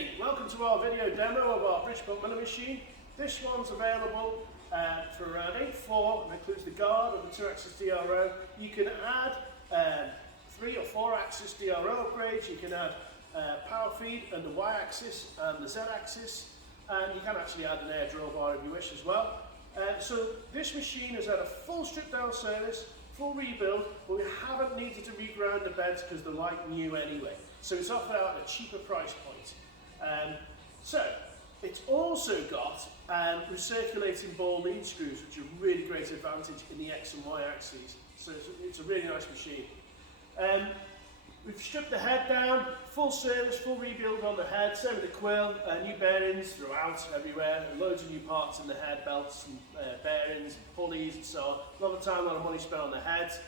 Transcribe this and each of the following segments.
Okay, welcome to our video demo of our Bridgeport milling machine. This one's available for around 8.4 and includes the guard and the 2-axis DRO. You can add 3 or 4-axis DRO upgrades. You can add power feed and the Y-axis and the Z-axis, and you can actually add an air drill bar if you wish as well. So this machine has had a full strip down service, full rebuild, but we haven't needed to regrind the beds because they're like new anyway. So it's offered out at a cheaper price point. So it's also got recirculating ball lead screws, which are a really great advantage in the X and Y axes. So it's a really nice machine. We've stripped the head down, full service, full rebuild on the head, same with the quill, new bearings throughout, everywhere, and loads of new parts in the head, belts and bearings, and pulleys and so on. A lot of time, a lot of money spent on the heads.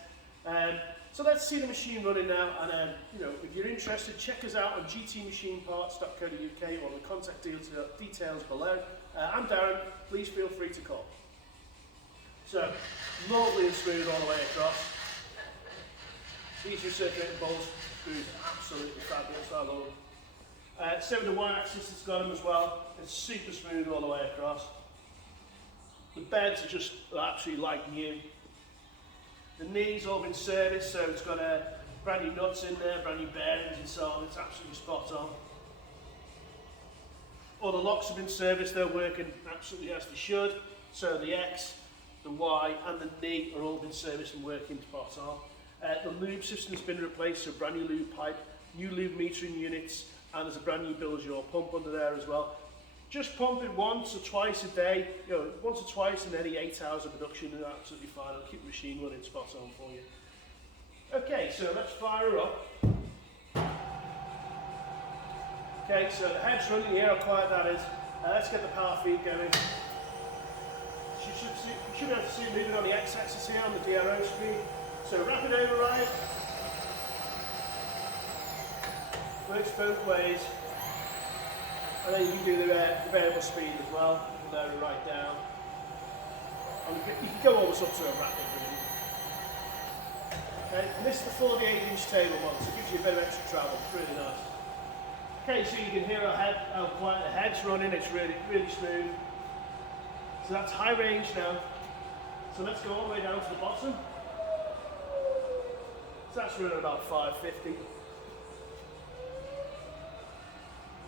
So let's see the machine running now, and if you're interested, check us out on gtmachineparts.co.uk or the contact details below. I'm Darren, please feel free to call. So, lovely and smooth all the way across. These recirculating ball screws are absolutely fabulous, I love them. Same with the Y-axis has got them as well. It's super smooth all the way across. The beds are just absolutely like new. The knees all been serviced, so it's got brand new nuts in there, brand new bearings and so on. It's absolutely spot on. All the locks have been serviced, they're working absolutely as they should. So the X, the Y and the knee are all been serviced and working spot on. The lube system's been replaced, so brand new lube pipe, new lube metering units, and there's a brand new Bills-Your pump under there as well. Just pump it once or twice a day, once or twice in any 8 hours of production, and absolutely fine. It'll keep the machine running spot on for you. Okay, so let's fire her up. Okay, so the head's running, you hear how quiet that is. Let's get the power feed going. You should be able to see it moving on the X-axis here on the DRO screen. So rapid override. Works both ways. And then you can do the variable speed as well. You can lower it right down. And you can go almost up to a rapid really. Okay, and this is the 48-inch table one, so it gives you a bit of extra travel. It's really nice. Okay, so you can hear how quiet the head's running. It's really, really smooth. So that's high range now. So let's go all the way down to the bottom. So that's running about 550.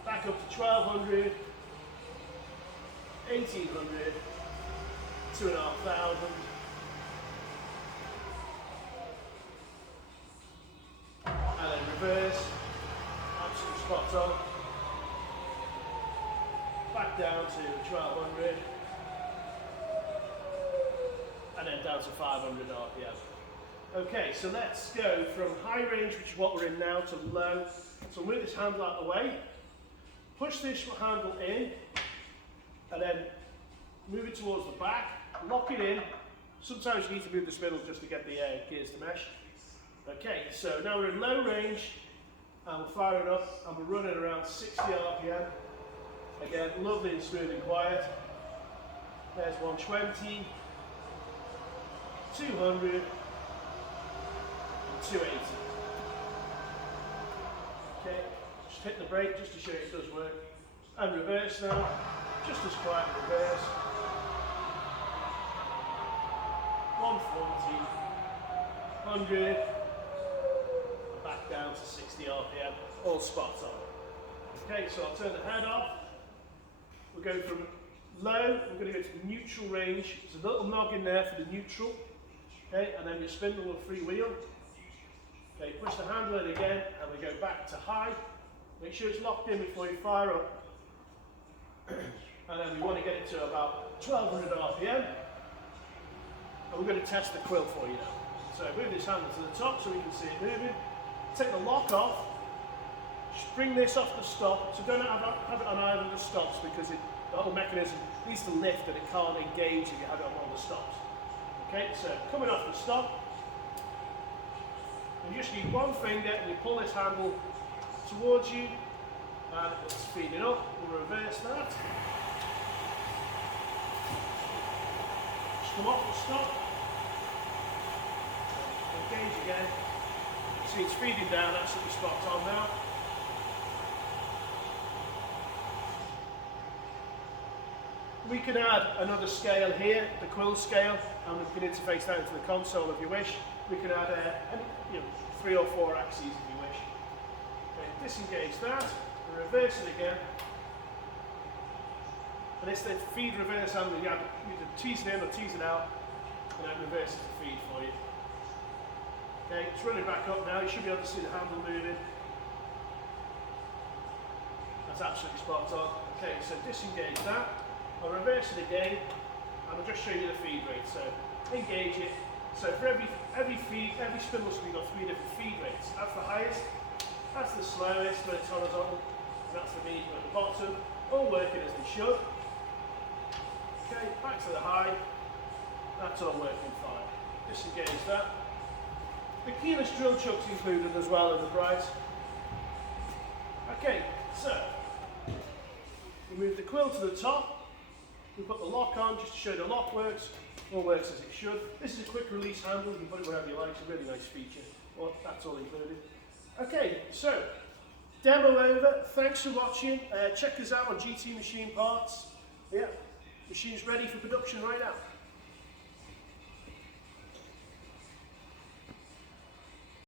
Back up to 1200, 1800, 2500. And then reverse, absolutely spot on. Back down to 1200. And then down to 500 RPM. Okay, so let's go from high range, which is what we're in now, to low. So move this handle out of the way. Push this handle in, and then move it towards the back, lock it in. Sometimes you need to move the spindle just to get the gears to mesh. Okay, so now we're in low range, and we're firing up, and we're running around 60 RPM. Again, lovely and smooth and quiet. There's 120, 200, and 280. Okay. Just hit the brake just to show you it does work. And reverse now, just as quiet reverse. 140, 100, and back down to 60 RPM, all spot on. Okay, so I'll turn the head off. We're going from low, we're going to go to neutral range. There's a little nog in there for the neutral. Okay, and then your spindle will freewheel. Okay, push the handle in again, and we go back to high. Make sure it's locked in before you fire up. And then we want to get it to about 1200 RPM. And we're going to test the quill for you now. So move this handle to the top so we can see it moving. Take the lock off. Bring this off the stop. So don't have it on either of the stops because the whole mechanism needs to lift and it can't engage if you have it on one of the stops. Okay, so coming off the stop. You just need one finger and you pull this handle towards you and it's feeding up. We'll reverse that. Just come off the stop. Engage again. See it's feeding down absolutely spot on now. We can add another scale here, the quill scale, and we can interface that into the console if you wish. We can add 3 or 4 axes if you wish. Okay, disengage that, reverse it again. And it's the feed reverse handle. You either tease it in or tease it out, and that reverses the feed for you. Okay, it's running back up now. You should be able to see the handle moving. That's absolutely spot on. Okay, so disengage that. I'll reverse it again, and I'll just show you the feed rate. So engage it. So for every feed, every spindle speed, you've got 3 different feed rates. That's the highest, that's the slowest when it's horizontal, and that's the medium at the bottom. All working as they should. Okay, back to the high. That's all working fine. Disengage that. The keyless drill chuck's included as well in the price. Okay, so we move the quill to the top. We put the lock on just to show the lock works. All works as it should. This is a quick release handle. You can put it wherever you like. It's a really nice feature. Well, that's all included. Okay, so demo over. Thanks for watching. Check us out on GT Machine Parts. Yeah, machine's ready for production right now.